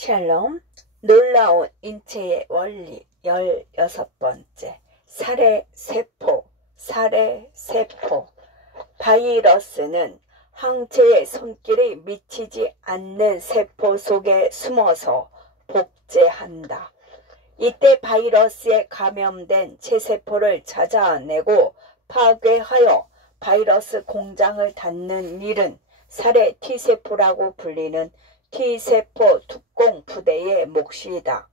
샬롬, 놀라운 인체의 원리 16번째, 살해세포. 바이러스는 항체의 손길이 미치지 않는 세포 속에 숨어서 복제한다. 이때 바이러스에 감염된 체세포를 찾아내고 파괴하여 바이러스 공장을 닫는 일은 살해 T세포라고 불리는 T세포 특공 부대의 몫이다.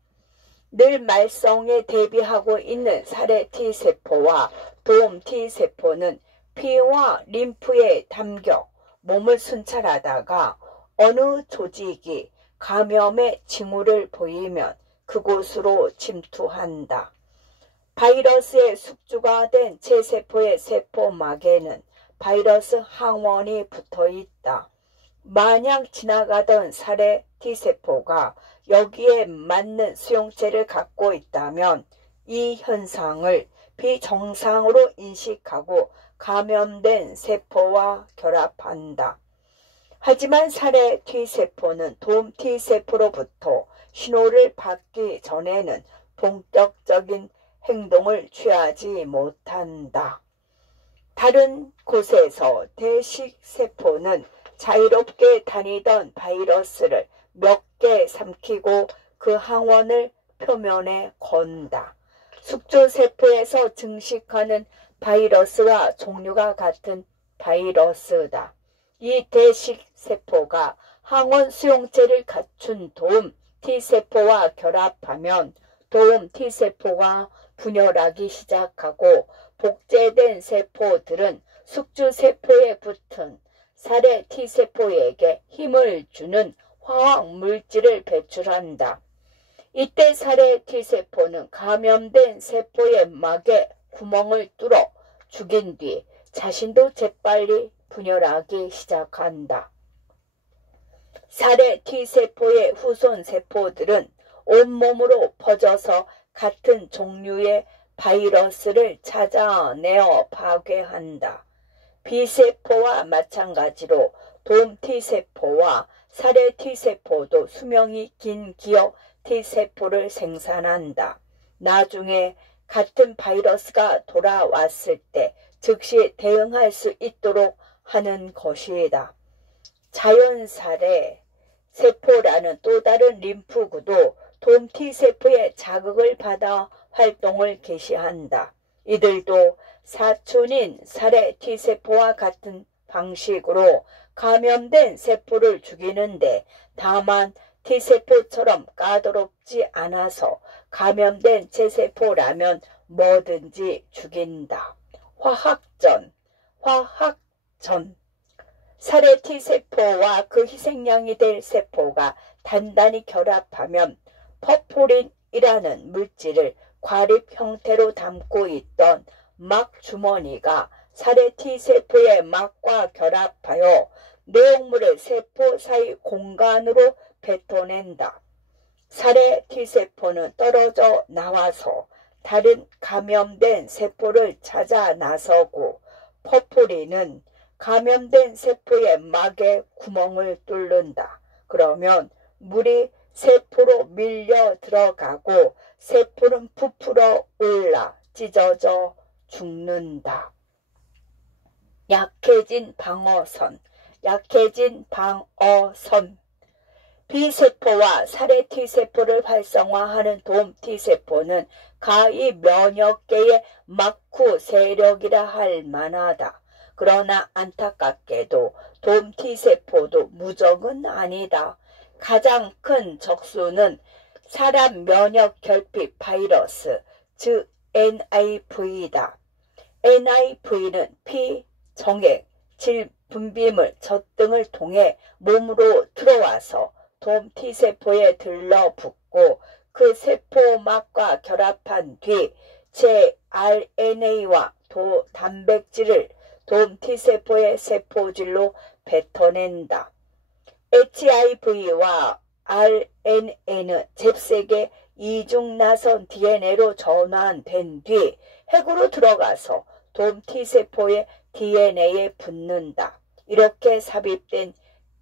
늘 말썽에 대비하고 있는 살해 T세포와 도움 T세포는 피와 림프에 담겨 몸을 순찰하다가 어느 조직이 감염의 징후를 보이면 그곳으로 침투한다. 바이러스의 숙주가 된 체세포의 세포막에는 바이러스 항원이 붙어 있다. 마냥 지나가던 살해 T세포가 여기에 맞는 수용체를 갖고 있다면 이 현상을 비정상으로 인식하고 감염된 세포와 결합한다. 하지만 살해 T세포는 도움 T세포로부터 신호를 받기 전에는 본격적인 행동을 취하지 못한다. 다른 곳에서 대식세포는 자유롭게 다니던 바이러스를 몇 개 삼키고 그 항원을 표면에 건다. 숙주세포에서 증식하는 바이러스와 종류가 같은 바이러스다. 이 대식세포가 항원 수용체를 갖춘 도움 T세포와 결합하면 도움 T세포가 분열하기 시작하고 복제된 세포들은 숙주세포에 붙은 살해 T세포에게 힘을 주는 화학물질을 배출한다. 이때 살해 T세포는 감염된 세포의 막에 구멍을 뚫어 죽인 뒤 자신도 재빨리 분열하기 시작한다. 살해 T세포의 후손 세포들은 온몸으로 퍼져서 같은 종류의 바이러스를 찾아내어 파괴한다. B세포와 마찬가지로 도움 T세포와 살해 T세포도 수명이 긴 기억 T세포를 생산한다. 나중에 같은 바이러스가 돌아왔을 때 즉시 대응할 수 있도록 하는 것이다. 자연살해 세포라는 또 다른 림프구도 도움 T세포의 자극을 받아 활동을 개시한다. 이들도 사촌인 살해 T세포와 같은 방식으로 감염된 세포를 죽이는데 다만 T세포처럼 까다롭지 않아서 감염된 체세포라면 뭐든지 죽인다. 화학전. 살해 T세포와 그 희생양이 될 세포가 단단히 결합하면 퍼포린이라는 물질을 과립 형태로 담고 있던 막 주머니가 살해 T세포의 막과 결합하여 내용물을 세포 사이 공간으로 뱉어낸다. 살해 T세포는 떨어져 나와서 다른 감염된 세포를 찾아 나서고 퍼포린은 감염된 세포의 막에 구멍을 뚫는다. 그러면 물이 세포로 밀려 들어가고 세포는 부풀어 올라 찢어져 죽는다. 약해진 방어선. B세포와 살해 T세포를 활성화하는 도움 T세포는 가히 면역계의 막후 세력이라 할 만하다. 그러나 안타깝게도 도움 T세포도 무적은 아니다. 가장 큰 적수는 사람 면역 결핍 바이러스, 즉 NIV다. NIV는 피, 정액, 질, 분비물, 젖 등을 통해 몸으로 들어와서 도움 T세포에 들러붙고 그 세포막과 결합한 뒤 제 RNA와 단백질을 도움 T세포의 세포질로 뱉어낸다. HIV와 RNA는 잽싸게 이중나선 DNA로 전환된 뒤 핵으로 들어가서 도움 T세포의 DNA에 붙는다. 이렇게 삽입된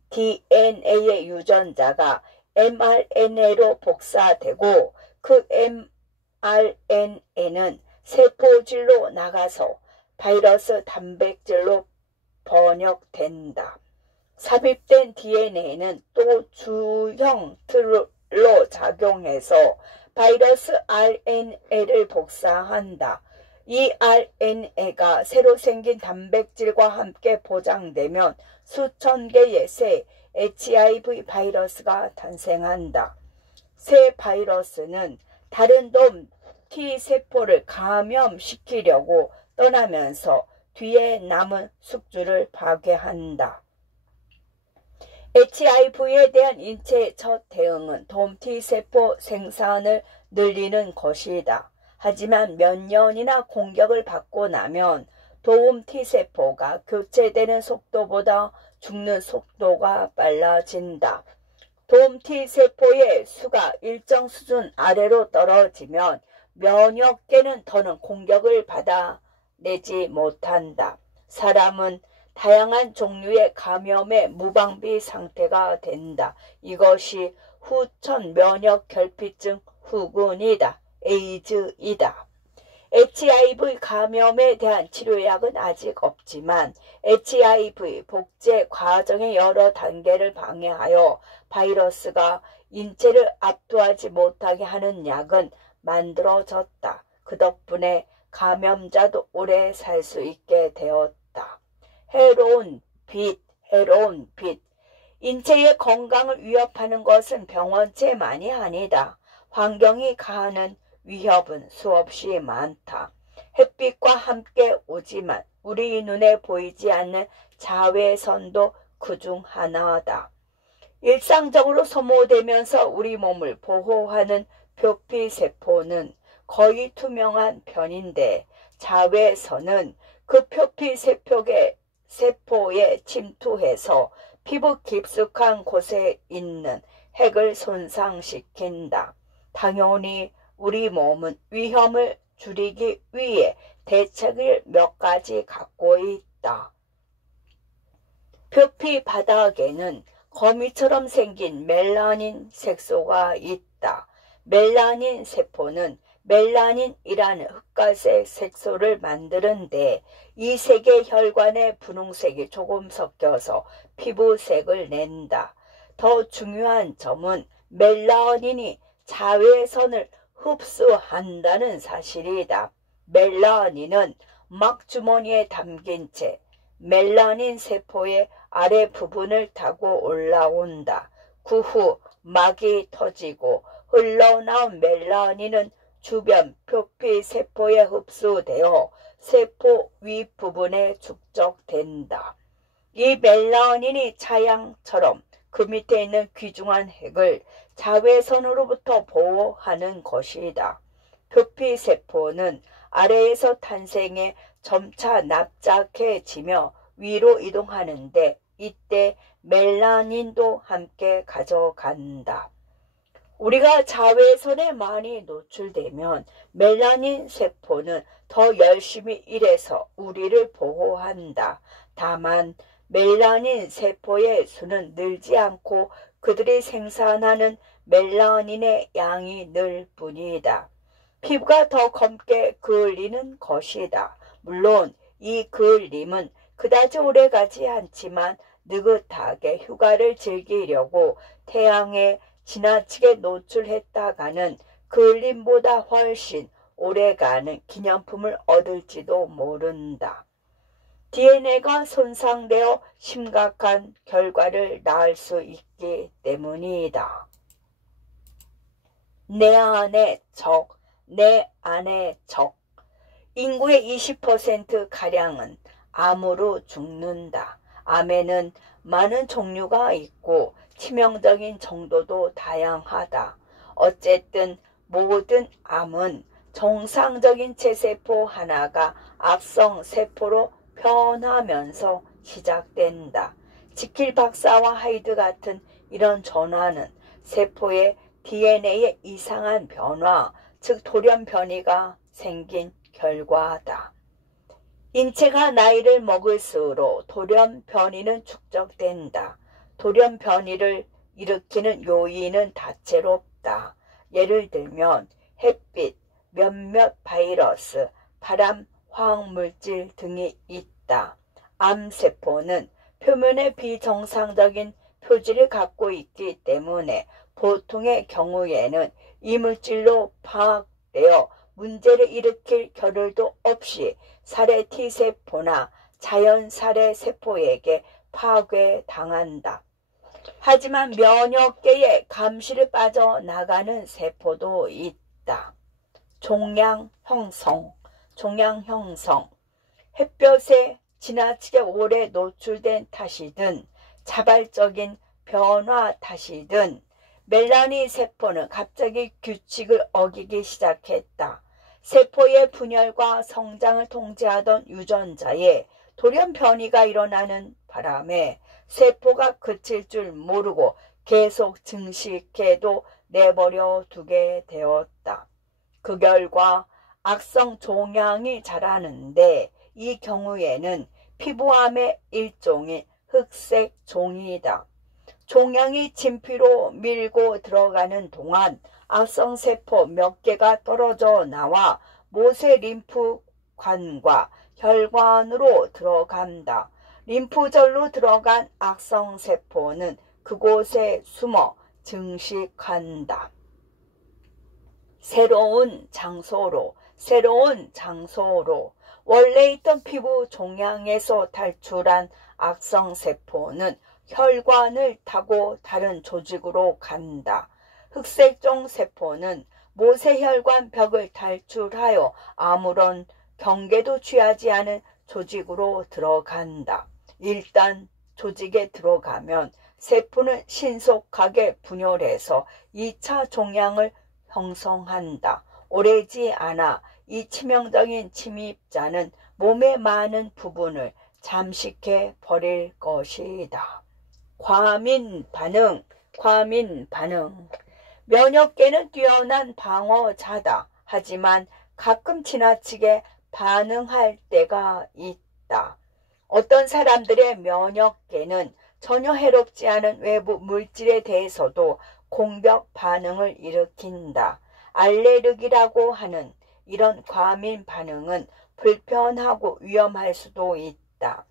DNA의 유전자가 mRNA로 복사되고 그 mRNA는 세포질로 나가서 바이러스 단백질로 번역된다. 삽입된 DNA는 또 주형 틀로 작용해서 바이러스 RNA를 복사한다. 이 RNA가 새로 생긴 단백질과 함께 포장되면 수천 개의 새 HIV 바이러스가 탄생한다. 새 바이러스는 다른 돔 T세포를 감염시키려고 떠나면서 뒤에 남은 숙주를 파괴한다. HIV에 대한 인체의 첫 대응은 돔 T세포 생산을 늘리는 것이다. 하지만 몇 년이나 공격을 받고 나면 돔 T세포가 교체되는 속도보다 죽는 속도가 빨라진다. 돔 T세포의 수가 일정 수준 아래로 떨어지면 면역계는 더는 공격을 받아내지 못한다. 사람은 다양한 종류의 감염의 무방비 상태가 된다. 이것이 후천 면역 결핍증 후군이다. 에이즈이다. HIV 감염에 대한 치료약은 아직 없지만 HIV 복제 과정의 여러 단계를 방해하여 바이러스가 인체를 압도하지 못하게 하는 약은 만들어졌다. 그 덕분에 감염자도 오래 살 수 있게 되었다. 해로운 빛. 인체의 건강을 위협하는 것은 병원체만이 아니다. 환경이 가하는 위협은 수없이 많다. 햇빛과 함께 오지만 우리 눈에 보이지 않는 자외선도 그중 하나다. 일상적으로 소모되면서 우리 몸을 보호하는 표피세포는 거의 투명한 편인데 자외선은 그 표피세포에 침투해서 피부 깊숙한 곳에 있는 핵을 손상시킨다. 당연히 우리 몸은 위험을 줄이기 위해 대책을 몇 가지 갖고 있다. 표피 바닥에는 거미처럼 생긴 멜라닌 색소가 있다. 멜라닌 세포는 멜라닌이라는 흑갈색 색소를 만드는데 이 색의 혈관에 분홍색이 조금 섞여서 피부색을 낸다. 더 중요한 점은 멜라닌이 자외선을 흡수한다는 사실이다. 멜라닌은 막주머니에 담긴 채 멜라닌 세포의 아래 부분을 타고 올라온다. 그 후 막이 터지고 흘러나온 멜라닌은 주변 표피세포에 흡수되어 세포 윗부분에 축적된다. 이 멜라닌이 차양처럼 그 밑에 있는 귀중한 핵을 자외선으로부터 보호하는 것이다. 표피세포는 아래에서 탄생해 점차 납작해지며 위로 이동하는데 이때 멜라닌도 함께 가져간다. 우리가 자외선에 많이 노출되면 멜라닌 세포는 더 열심히 일해서 우리를 보호한다. 다만 멜라닌 세포의 수는 늘지 않고 그들이 생산하는 멜라닌의 양이 늘 뿐이다. 피부가 더 검게 그을리는 것이다. 물론 이 그을림은 그다지 오래가지 않지만 느긋하게 휴가를 즐기려고 태양에 지나치게 노출했다가는 그을림보다 훨씬 오래가는 기념품을 얻을지도 모른다. DNA가 손상되어 심각한 결과를 낳을 수 있기 때문이다. 내 안의 적. 인구의 20%가량은 암으로 죽는다. 암에는 많은 종류가 있고 치명적인 정도도 다양하다. 어쨌든 모든 암은 정상적인 체세포 하나가 악성 세포로 변하면서 시작된다. 지킬 박사와 하이드 같은 이런 전환은 세포의 DNA의 이상한 변화, 즉 돌연 변이가 생긴 결과다. 인체가 나이를 먹을수록 돌연 변이는 축적된다. 돌연 변이를 일으키는 요인은 다채롭다. 예를 들면 햇빛, 몇몇 바이러스, 바람, 화학물질 등이 있다. 암세포는 표면에 비정상적인 표질을 갖고 있기 때문에 보통의 경우에는 이물질로 파악되어 문제를 일으킬 겨를도 없이 살해 T세포나 자연 살해 세포에게 파괴당한다. 하지만 면역계의 감시를 빠져나가는 세포도 있다. 종양 형성. 햇볕에 지나치게 오래 노출된 탓이든 자발적인 변화 탓이든 멜라닌 세포는 갑자기 규칙을 어기기 시작했다. 세포의 분열과 성장을 통제하던 유전자에 돌연 변이가 일어나는 바람에 세포가 그칠 줄 모르고 계속 증식해도 내버려 두게 되었다. 그 결과 악성 종양이 자라는데 이 경우에는 피부암의 일종인 흑색 종이다. 종양이 진피로 밀고 들어가는 동안 악성세포 몇 개가 떨어져 나와 모세 림프관과 혈관으로 들어간다. 림프절로 들어간 악성세포는 그곳에 숨어 증식한다. 새로운 장소로 원래 있던 피부 종양에서 탈출한 악성세포는 혈관을 타고 다른 조직으로 간다. 흑색종 세포는 모세혈관 벽을 탈출하여 아무런 경계도 취하지 않은 조직으로 들어간다. 일단 조직에 들어가면 세포는 신속하게 분열해서 2차 종양을 형성한다. 오래지 않아 이 치명적인 침입자는 몸의 많은 부분을 잠식해 버릴 것이다. 과민 반응. 면역계는 뛰어난 방어자다. 하지만 가끔 지나치게 반응할 때가 있다. 어떤 사람들의 면역계는 전혀 해롭지 않은 외부 물질에 대해서도 공격 반응을 일으킨다. 알레르기라고 하는 이런 과민 반응은 불편하고 위험할 수도 있다.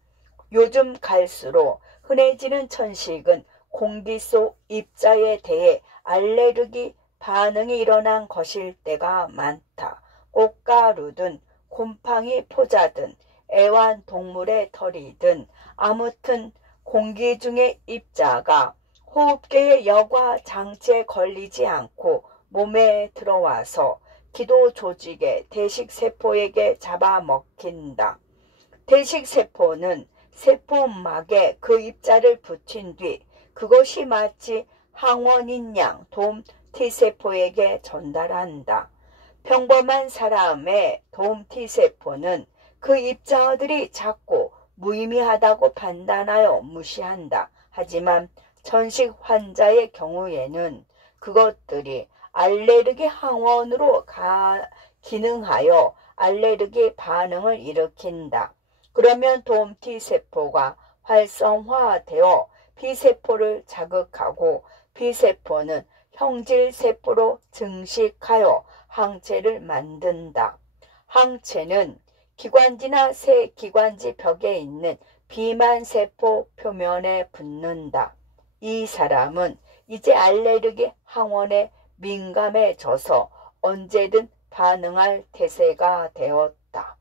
요즘 갈수록 흔해지는 천식은 공기 속 입자에 대해 알레르기 반응이 일어난 것일 때가 많다. 꽃가루든 곰팡이 포자든 애완동물의 털이든 아무튼 공기 중의 입자가 호흡계의 여과 장치에 걸리지 않고 몸에 들어와서 기도 조직의 대식세포에게 잡아먹힌다. 대식세포는 세포막에 그 입자를 붙인 뒤 그것이 마치 항원인 양 돔 T세포에게 전달한다. 평범한 사람의 돔 T세포는 그 입자들이 작고 무의미하다고 판단하여 무시한다. 하지만 천식 환자의 경우에는 그것들이 알레르기 항원으로 기능하여 알레르기 반응을 일으킨다. 그러면 돔 T세포가 활성화되어 B세포를 자극하고 B세포는 형질세포로 증식하여 항체를 만든다. 항체는 기관지나 새 기관지 벽에 있는 비만세포 표면에 붙는다. 이 사람은 이제 알레르기 항원에 민감해져서 언제든 반응할 태세가 되었다.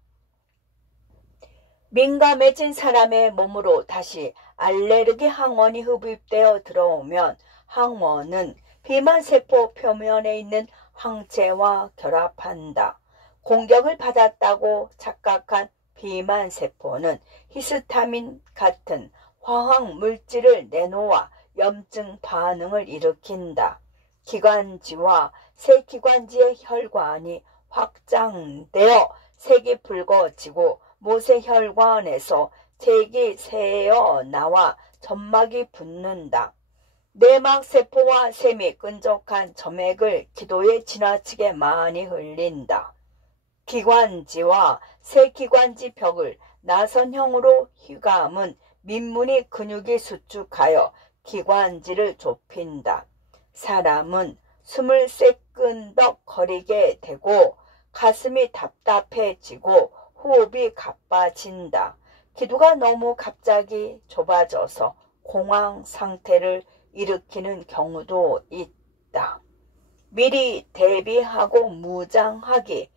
민감해진 사람의 몸으로 다시 알레르기 항원이 흡입되어 들어오면 항원은 비만세포 표면에 있는 항체와 결합한다. 공격을 받았다고 착각한 비만세포는 히스타민 같은 화학물질을 내놓아 염증 반응을 일으킨다. 기관지와 새기관지의 혈관이 확장되어 색이 붉어지고 모세혈관에서 색이 새어 나와 점막이 붙는다. 내막세포와 샘이 끈적한 점액을 기도에 지나치게 많이 흘린다. 기관지와 새기관지 벽을 나선형으로 휘감은 민문이 근육이 수축하여 기관지를 좁힌다. 사람은 숨을 새끈덕 거리게 되고 가슴이 답답해지고 호흡이 가빠진다. 기도가 너무 갑자기 좁아져서 공황 상태를 일으키는 경우도 있다. 미리 대비하고 무장하기.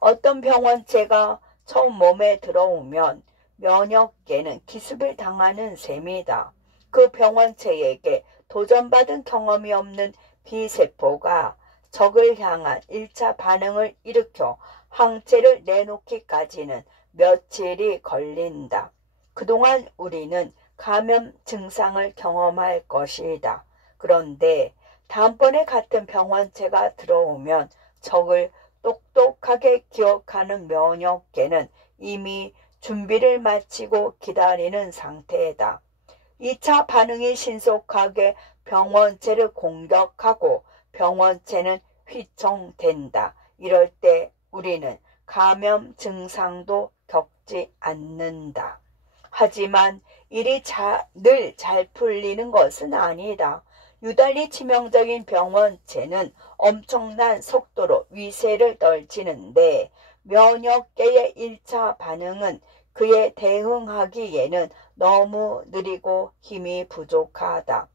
어떤 병원체가 처음 몸에 들어오면 면역계는 기습을 당하는 셈이다. 그 병원체에게 도전받은 경험이 없는 B세포가 적을 향한 1차 반응을 일으켜 항체를 내놓기까지는 며칠이 걸린다. 그동안 우리는 감염 증상을 경험할 것이다. 그런데 다음번에 같은 병원체가 들어오면 적을 똑똑하게 기억하는 면역계는 이미 준비를 마치고 기다리는 상태다. 2차 반응이 신속하게 병원체를 공격하고 병원체는 휘청댄다. 이럴 때 우리는 감염 증상도 겪지 않는다. 하지만 일이 늘 잘 풀리는 것은 아니다. 유달리 치명적인 병원체는 엄청난 속도로 위세를 떨치는데 면역계의 1차 반응은 그에 대응하기에는 너무 느리고 힘이 부족하다.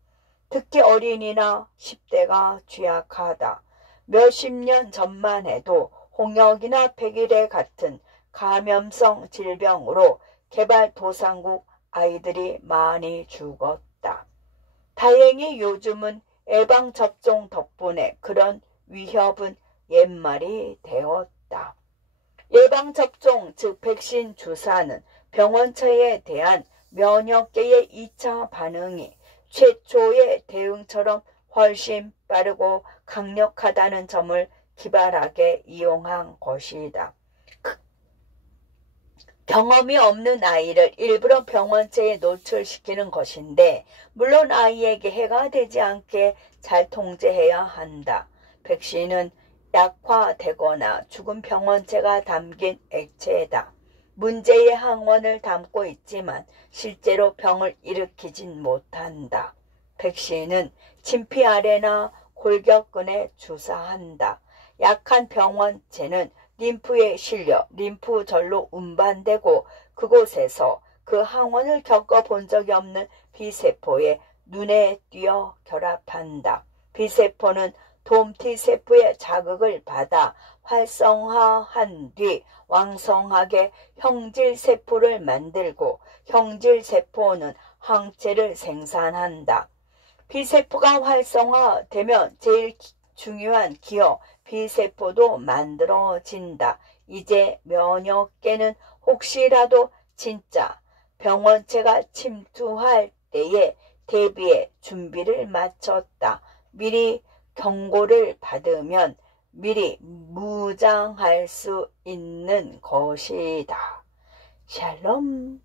특히 어린이나 10대가 취약하다. 몇십 년 전만 해도 홍역이나 백일해 같은 감염성 질병으로 개발도상국 아이들이 많이 죽었다. 다행히 요즘은 예방접종 덕분에 그런 위협은 옛말이 되었다. 예방접종 즉 백신 주사는 병원체에 대한 면역계의 2차 반응이 최초의 대응처럼 훨씬 빠르고 강력하다는 점을 기발하게 이용한 것이다. 경험이 없는 아이를 일부러 병원체에 노출시키는 것인데 물론 아이에게 해가 되지 않게 잘 통제해야 한다. 백신은 약화되거나 죽은 병원체가 담긴 액체다. 문제의 항원을 담고 있지만 실제로 병을 일으키진 못한다. 백신은 진피아래나 골격근에 주사한다. 약한 병원체는 림프에 실려 림프절로 운반되고 그곳에서 그 항원을 겪어본 적이 없는 B세포에 눈에 띄어 결합한다. B세포는 돔 T세포의 자극을 받아 활성화한 뒤 왕성하게 형질세포를 만들고 형질세포는 항체를 생산한다. B세포가 활성화되면 제일 중요한 기어 B세포도 만들어진다. 이제 면역계는 혹시라도 진짜 병원체가 침투할 때에 대비해 준비를 마쳤다. 미리 경고를 받으면 미리 무장할 수 있는 것이다. 샬롬.